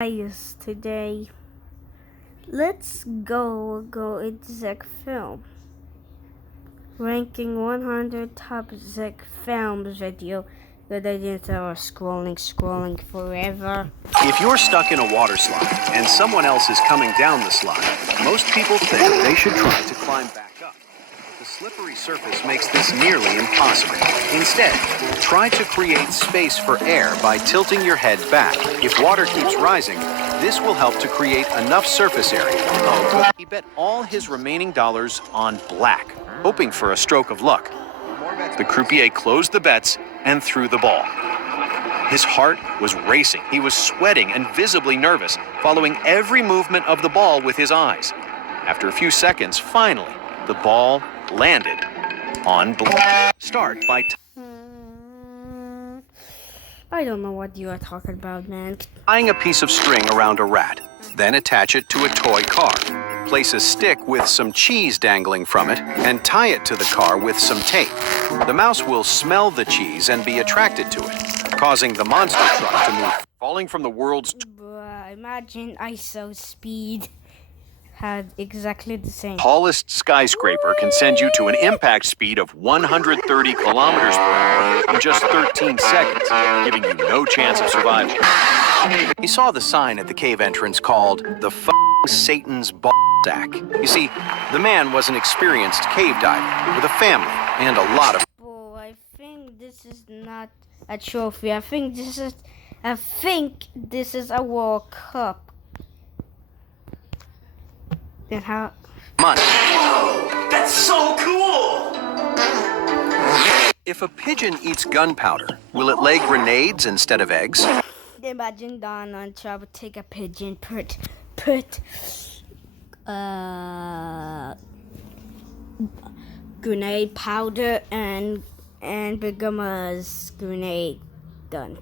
Guys, today let's go into zeck film. Ranking 100 top zeck films video. Good idea to scrolling forever. If you're stuck in a water slide and someone else is coming down the slide, most people think they should try to climb back up. The slippery surface makes this nearly impossible. Instead, try to create space for air by tilting your head back. If water keeps rising, this will help to create enough surface area. He bet all his remaining dollars on black, hoping for a stroke of luck. The croupier closed the bets and threw the ball. His heart was racing. He was sweating and visibly nervous, following every movement of the ball with his eyes. After a few seconds, finally, the ball landed on black. Start by I don't know what you are talking about, man. tying a piece of string around a rat. Then attach it to a toy car. Place a stick with some cheese dangling from it and tie it to the car with some tape. The mouse will smell the cheese and be attracted to it, causing the monster truck to move. Falling from the world's Imagine ISO speed had exactly the same. tallest skyscraper can send you to an impact speed of 130 kilometers per hour in just 13 seconds, giving you no chance of survival. He saw the sign at the cave entrance called the Satan's ball sack. You see, the man was an experienced cave diver with a family and a lot of... Oh, I think this is not a trophy. I think this is a World Cup. And how money. That's so cool! If a pigeon eats gunpowder, will it lay grenades instead of eggs? imagine Donna try to take a pigeon, put grenade powder and become a grenade gun.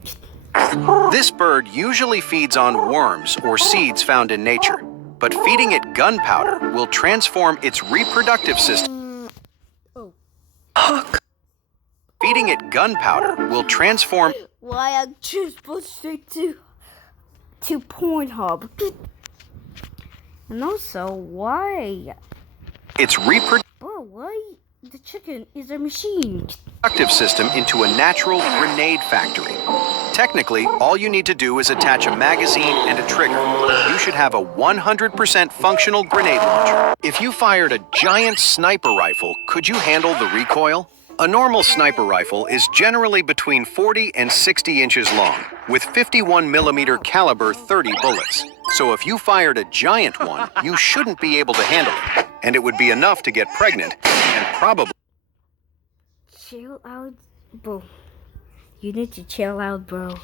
This bird usually feeds on worms or seeds found in nature, but feeding it gunpowder will transform its reproductive system. Feeding it gunpowder will transform... Why I just put straight to Pornhub. And also, why? Its reproductive Why the chicken is a machine? system into a natural grenade factory. Technically, all you need to do is attach a magazine and a trigger. You should have a 100% functional grenade launcher. If you fired a giant sniper rifle, could you handle the recoil? A normal sniper rifle is generally between 40 and 60 inches long, with 51 millimeter caliber 30 bullets. So if you fired a giant one, you shouldn't be able to handle it, and it would be enough to get pregnant and probably... Chill out, bro. You need to chill out, bro.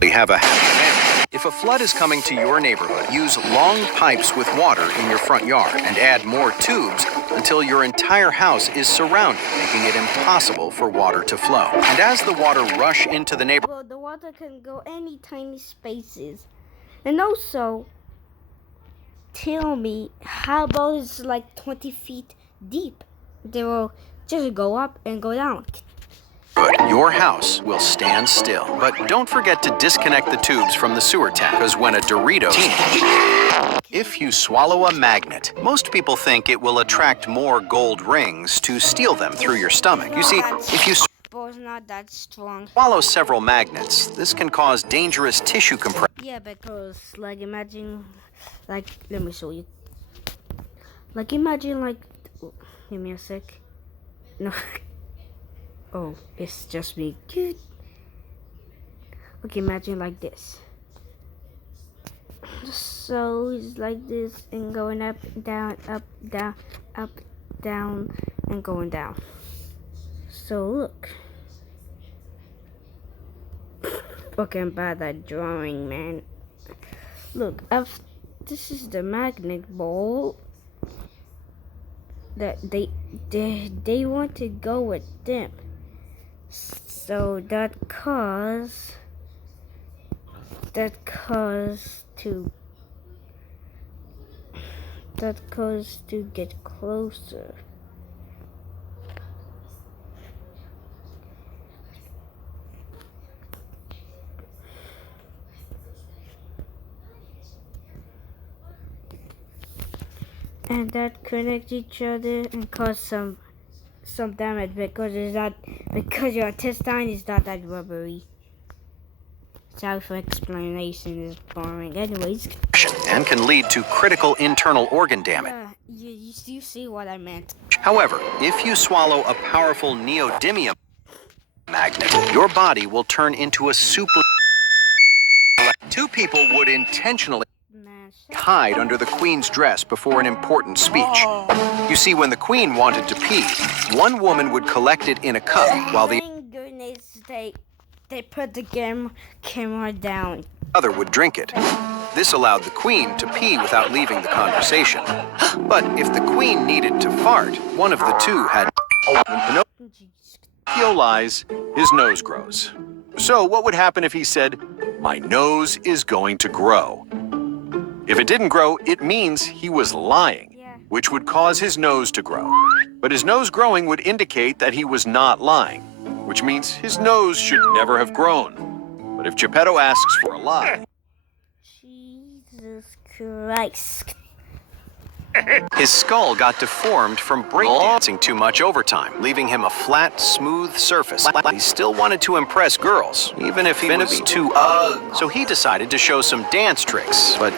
have a happy family. If a flood is coming to your neighborhood, use long pipes with water in your front yard and add more tubes until your entire house is surrounded, making it impossible for water to flow. And as the water rush into the neighborhood, Well, the water can go any tiny spaces. And also, tell me, how about it's like 20 feet deep? They will just go up and go down. your house will stand still. But don't forget to disconnect the tubes from the sewer tank, because when a Dorito... If you swallow a magnet, most people think it will attract more gold rings to steal them through your stomach. You see, if you It's not that strong. swallow several magnets, this can cause dangerous tissue compression. Yeah, because, like, imagine, like, let me show you. Like, imagine, like, oh, give me a sec. No. Oh, it's just me. Good. Okay, imagine like this. So it's like this and going up, down, up, down, and going down. So look. Okay, I'm bad at drawing, man. Look, this is the magnet ball that they want to go with them. So that caused to get closer. and that connect each other and cause some damage because your intestine is not that rubbery. Self-explanation is boring. Anyways. And can lead to critical internal organ damage. You see what I meant. However, if you swallow a powerful neodymium magnet, your body will turn into a super... Two people would intentionally hide under the Queen's dress before an important speech. You see, when the Queen wanted to pee, one woman would collect it in a cup while the they put the camera down. Other would drink it. This allowed the Queen to pee without leaving the conversation. But if the Queen needed to fart, one of the two had... When Pinocchio lies, his nose grows. So what would happen if he said, "My nose is going to grow"? If it didn't grow, it means he was lying, which would cause his nose to grow. But his nose growing would indicate that he was not lying, which means his nose should never have grown. But if Geppetto asks for a lie... Jesus Christ. His skull got deformed from breakdancing too much over time, leaving him a flat, smooth surface. He still wanted to impress girls, even if he was too ugly. So he decided to show some dance tricks, but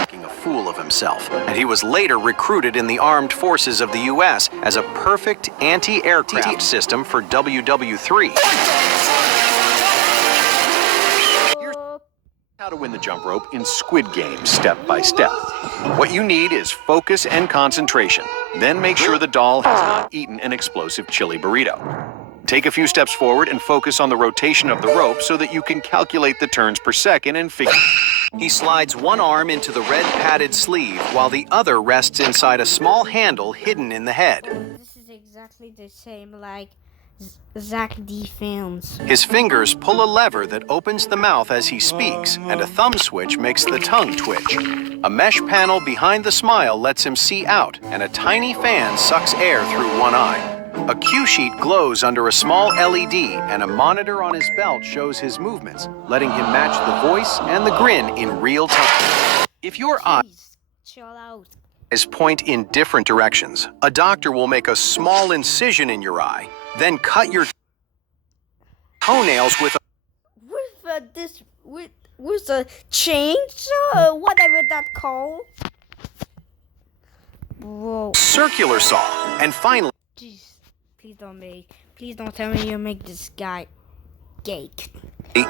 making a fool of himself. And he was later recruited in the armed forces of the U.S. as a perfect anti-aircraft system for WW3. How to win the jump rope in Squid Game step by step. What you need is focus and concentration. Then make sure the doll has not eaten an explosive chili burrito. Take a few steps forward and focus on the rotation of the rope so that you can calculate the turns per second and figure... He slides one arm into the red padded sleeve while the other rests inside a small handle hidden in the head. This is exactly the same like Zack D films. His fingers pull a lever that opens the mouth as he speaks, and a thumb switch makes the tongue twitch. A mesh panel behind the smile lets him see out, and a tiny fan sucks air through one eye. A cue sheet glows under a small LED, and a monitor on his belt shows his movements, letting him match the voice and the grin in real time. If your eyes chill out. Point in different directions, a doctor will make a small incision in your eye, then cut your toenails with a... with a chainsaw, whatever that called. Whoa. Circular saw, and finally... Jeez, please don't tell me you make this guy gay.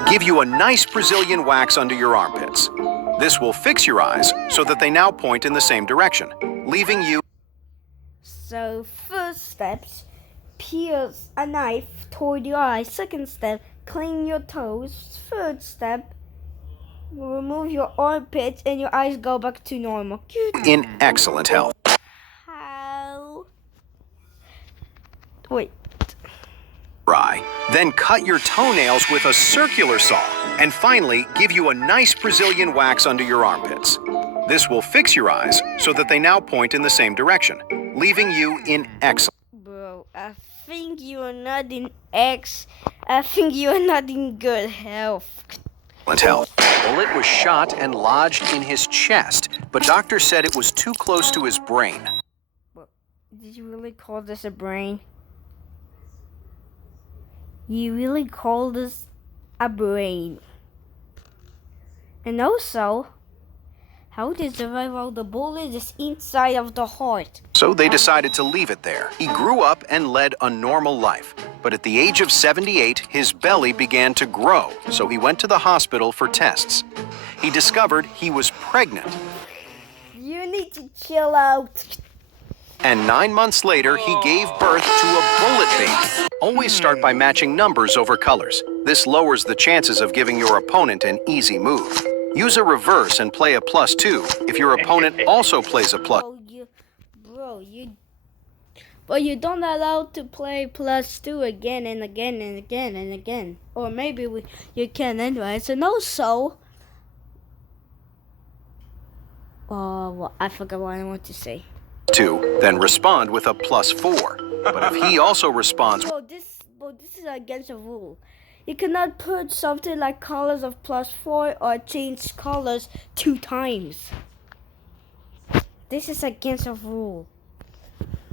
Give you a nice Brazilian wax under your armpits. This will fix your eyes so that they now point in the same direction, leaving you... So, first steps, pierce a knife toward your eye. Second step, clean your toes. Third step, remove your armpits and your eyes go back to normal. In excellent health. How? Wait. Then cut your toenails with a circular saw, and finally give you a nice Brazilian wax under your armpits. This will fix your eyes so that they now point in the same direction, leaving you in excellent... Bro, I think you are not in good health. The bullet was shot and lodged in his chest, but doctors said it was too close to his brain. Did you really call this a brain? You really call this a brain? And also, how did survive all the bullets inside of the heart? So they decided to leave it there. He grew up and led a normal life. But at the age of 78, his belly began to grow, so he went to the hospital for tests. He discovered he was pregnant. You need to chill out. And 9 months later, he gave birth to a bullet baby. Always start by matching numbers over colors. This lowers the chances of giving your opponent an easy move. Use a reverse and play a +2 if your opponent also plays a plus. But you don't allow to play +2 again and again and again and again. Or maybe you can anyways. And also, well, I forgot what I want to say. 2, then respond with a +4. But if he also responds... This is against the rule. You cannot put something like colors of +4 or change colors 2 times. This is against a rule.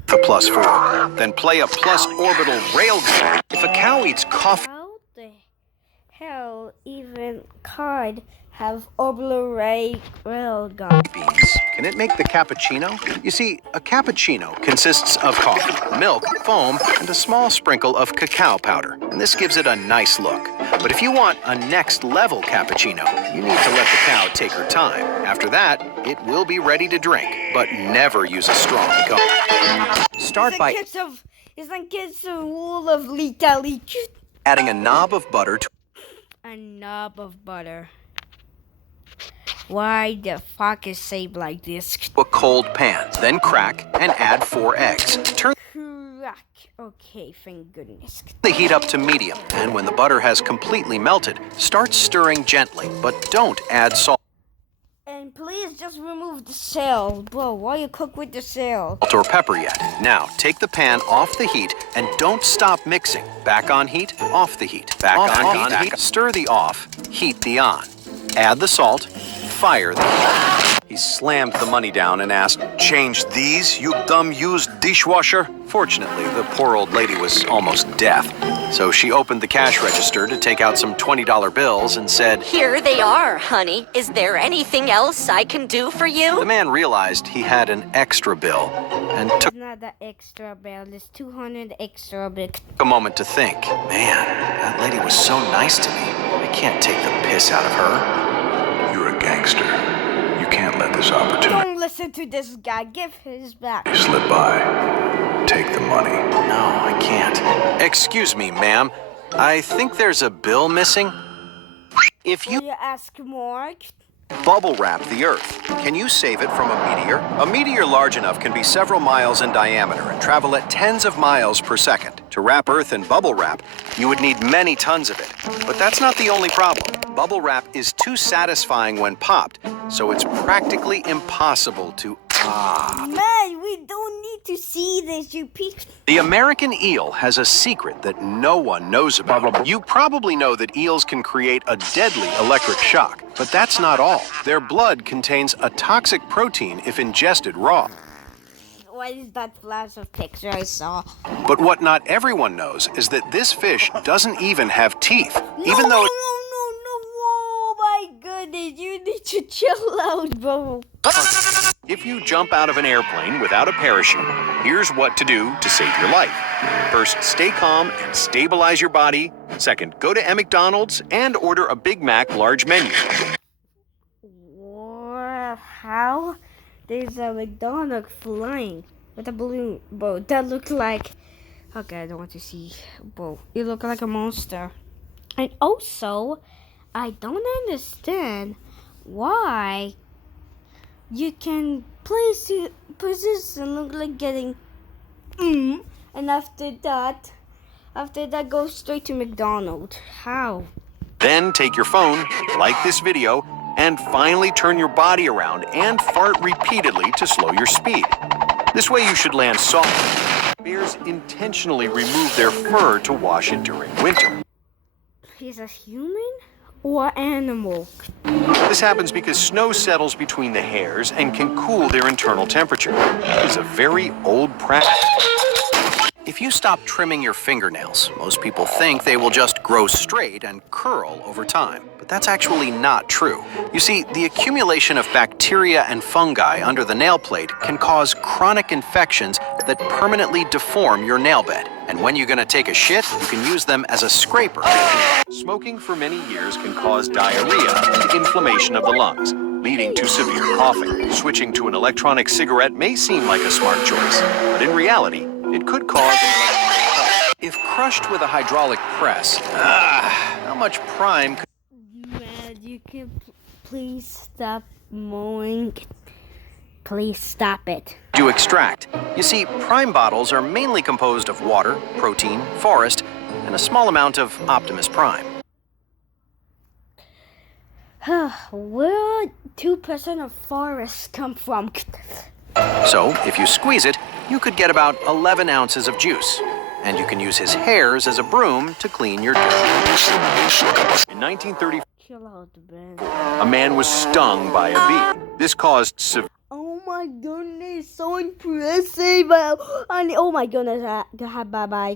The +4. Then play a plus orbital railgun. If a cow eats coffee How the hell even card have orbital railgun? beans, can it make the cappuccino? You see, a cappuccino consists of coffee, milk, foam, and a small sprinkle of cacao powder. And this gives it a nice look. But if you want a next level cappuccino, you need to let the cow take her time. After that, it will be ready to drink, but never use a straw. Start by It's against the rule of lethality. adding a knob of butter to A knob of butter. Why the fuck is shaped like this? a cold pan. Then crack and add 4 eggs. Turn Crack. Okay, thank goodness. the heat up to medium, and when the butter has completely melted, start stirring gently, but don't add salt And please just remove the shell. Bro, why you cook with the shell? or pepper yet. Now, take the pan off the heat and don't stop mixing. Back on heat, off the heat. Back on heat, stir the off, heat the on. Add the salt, fire the heat. He slammed the money down and asked, "Change these, you dumb used dishwasher?" Fortunately, the poor old lady was almost deaf, so she opened the cash register to take out some $20 bills and said, Here they are, honey. Is there anything else I can do for you? The man realized he had an extra bill and took It's not that extra bill. It's 200 extra bill. a moment to think. Man, that lady was so nice to me. I can't take the piss out of her. You're a gangster. You can't let this opportunity Don't listen to this guy. Give his back. slip by. Take the money. No, I can't. Excuse me, ma'am. I think there's a bill missing. If Will you you ask more? bubble wrap the Earth, can you save it from a meteor? A meteor large enough can be several miles in diameter and travel at tens of miles per second. To wrap Earth in bubble wrap, you would need many tons of it. But that's not the only problem. Bubble wrap is too satisfying when popped, so it's practically impossible to Man, we don't need to see this, you piece. The American eel has a secret that no one knows about. You probably know that eels can create a deadly electric shock, but that's not all. Their blood contains a toxic protein if ingested raw. What is that flash of picture I saw? But what not everyone knows is that this fish doesn't even have teeth, even though No. Oh my goodness, you need to chill out, bro. if you jump out of an airplane without a parachute, here's what to do to save your life. First, stay calm and stabilize your body. Second, go to McDonald's and order a Big Mac large menu. What? How? There's a McDonald's flying with a balloon, bro. That looks like. Okay, I don't want to see, bro. It looks like a monster. And also, I don't understand why you can place it position look like getting and after that go straight to McDonald's. How? Then take your phone, like this video, and finally turn your body around and fart repeatedly to slow your speed. This way you should land soft. Bears intentionally remove their fur to wash it during winter. He's a human or animal? This happens because snow settles between the hairs and can cool their internal temperature. It is a very old practice. If you stop trimming your fingernails, most people think they will just grow straight and curl over time. But that's actually not true. You see, the accumulation of bacteria and fungi under the nail plate can cause chronic infections that permanently deform your nail bed. And when you're going to take a shit, you can use them as a scraper. Smoking for many years can cause diarrhea and inflammation of the lungs, leading to severe coughing. Switching to an electronic cigarette may seem like a smart choice, but in reality, it could cause an electronic cough. If crushed with a hydraulic press, how much prime could Man, you can please stop mowing. Please stop it. you extract? You see, prime bottles are mainly composed of water, protein, forest, and a small amount of Optimus Prime. Where 2% of forest come from? So, if you squeeze it, you could get about 11 ounces of juice. And you can use his hairs as a broom to clean your dirt. In 1934, Chill out, man. a man was stung by a bee. This caused severe Oh my my goodness, so impressive. And oh my goodness, bye bye.